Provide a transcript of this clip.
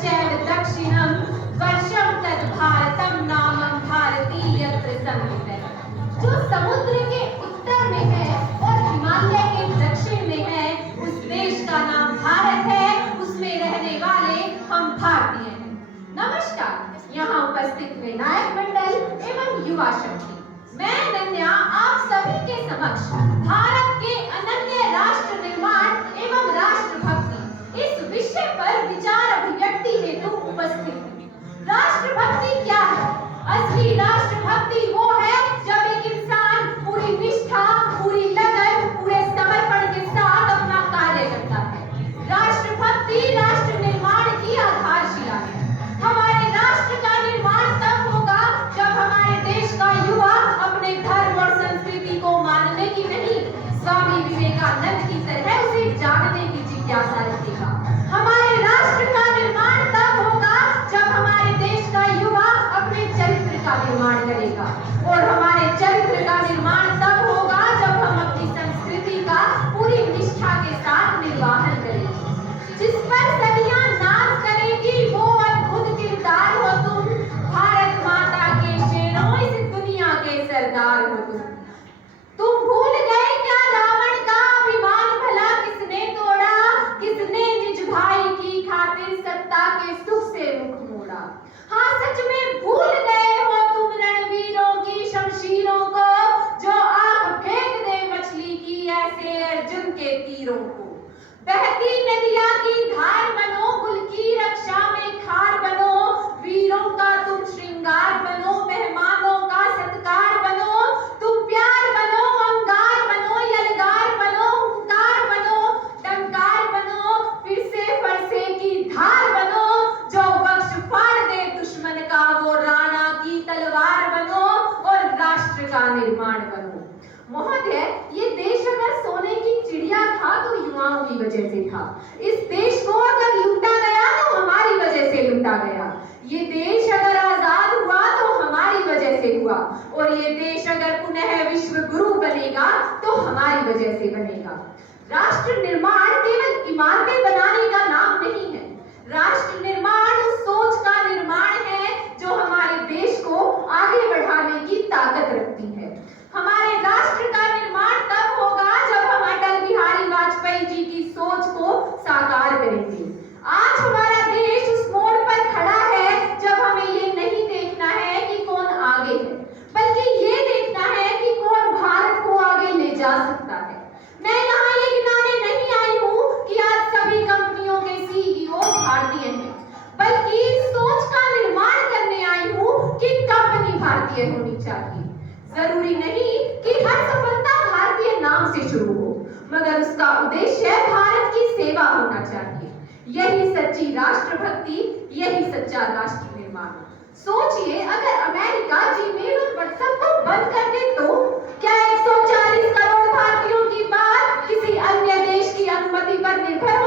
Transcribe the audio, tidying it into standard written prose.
चैव दक्षिणम वर्षम तद भारतम नामम भारतीयत्र संविदे। जो समुद्र के उत्तर में है और हिमालय के दक्षिण में है, उस देश का नाम भारत है, उसमें रहने वाले हम भारतीय हैं। नमस्कार, यहाँ उपस्थित विनायक मंडल एवं युवा शक्ति, मैं अनन्या आप सभी के समक्ष भारत के अनन्य राष्ट्र निर्माण एवं राष्ट्र भक्ति इस विषय पर विचार अभिव्यक्ति हेतु उपस्थित हूँ। राष्ट्र भक्ति क्या है? असली राष्ट्र भक्ति वो है जब एक इंसान पूरी निष्ठा, पूरी लगन, पूरे समर्पण के साथ अपना कार्य करता है। राष्ट्र भक्ति राष्ट्र निर्माण की आधारशिला है। हमारे राष्ट्र का निर्माण तब होगा जब हमारे देश का युवा अपने धर्म और संस्कृति को मानने की नहीं, स्वामी विवेकानंद की तरह उसे जानने की जिज्ञासा रखेगा। हमारे राष्ट्र का निर्माण तब होगा जब हमारे देश का युवा अपने चरित्र का निर्माण करेगा, और हमारे चरित्र का निर्माण तब होगा जब हम अपनी संस्कृति का पूरी निष्ठा के साथ निर्वाहन करेंगे। जिस पर सदियां नाज करेगी वो अद्भुत किरदार हो तुम, भारत माता के शेरों, इस दुनिया के सरदार हो तुम भूल गए क्या रावण का अभिमान भला किसने तोड़ा, किसने निज भाई की खातिर सत्ता के सुख से मुख मोड़ा। हाँ, सच में भूल गए हो तुम रणवीरों की शमशीरों को, जो आग फेंक दे मछली की ऐसे अर्जुन के तीरों को। बहती नदिया की धार बनो, कुल की रक्षा में खार बनो, वीरों का तुम श्रृंगार बनो, मेहमानों का सत्कार बनो, तुम प्यार बनो, अंगार बनो, यलगार बनो, हुंकार बनो, डंकार बनो, फिर से फरसे की धार बनो, जो वक्ष फाड़ दे दुश्मन का वो राणा की तलवार बनो, और राष्ट्र का निर्माण बनो। महोदय, ये देश अगर सोने की चिड़िया था तो युवाओं की वजह से था। इस देश को अगर लूटा गया तो हमारी वजह से लूटा गया। ये देश अगर आजाद हुआ तो हमारी वजह से हुआ, और ये देश अगर पुनः विश्व गुरु बनेगा तो हमारी वजह से बनेगा। राष्ट्र निर्माण केवल इमारतें बनाने का नाम नहीं है। राष्ट्र निर्माण उस सोच का निर्माण है जो हमारे देश को आगे बढ़ाने की ताकत रखती है। हमारे राष्ट्र का निर्माण तब होगा जब हम अटल बिहारी वाजपेयी जी की सोच को साकार करेंगे। आज हमारा देश उस मोड़ पर खड़ा है जब हमें ये नहीं देखना है कि कौन आगे है, बल्कि ये देखना है कि कौन भारत को आगे ले जा सकता है। मैं यहाँ ये गिनाने नहीं आई हूँ कि आज सभी कंपनियों के सीईओ भारतीय हैं, बल्कि इस सोच का निर्माण करने आई हूँ कि कंपनी भारतीय होनी चाहिए। जरूरी नहीं कि हर सफलता भारतीय नाम से शुरू हो, मगर उसका उद्देश्य भारत की सेवा होना चाहिए। यही सच्ची राष्ट्रभक्ति, यही सच्चा राष्ट्र निर्माण। सोचिए, अगर अमेरिका जीमेल और व्हाट्सएप को बंद कर दे तो क्या 140 करोड़ भारतीयों की बात किसी अन्य देश की अनुमति पर निर्भर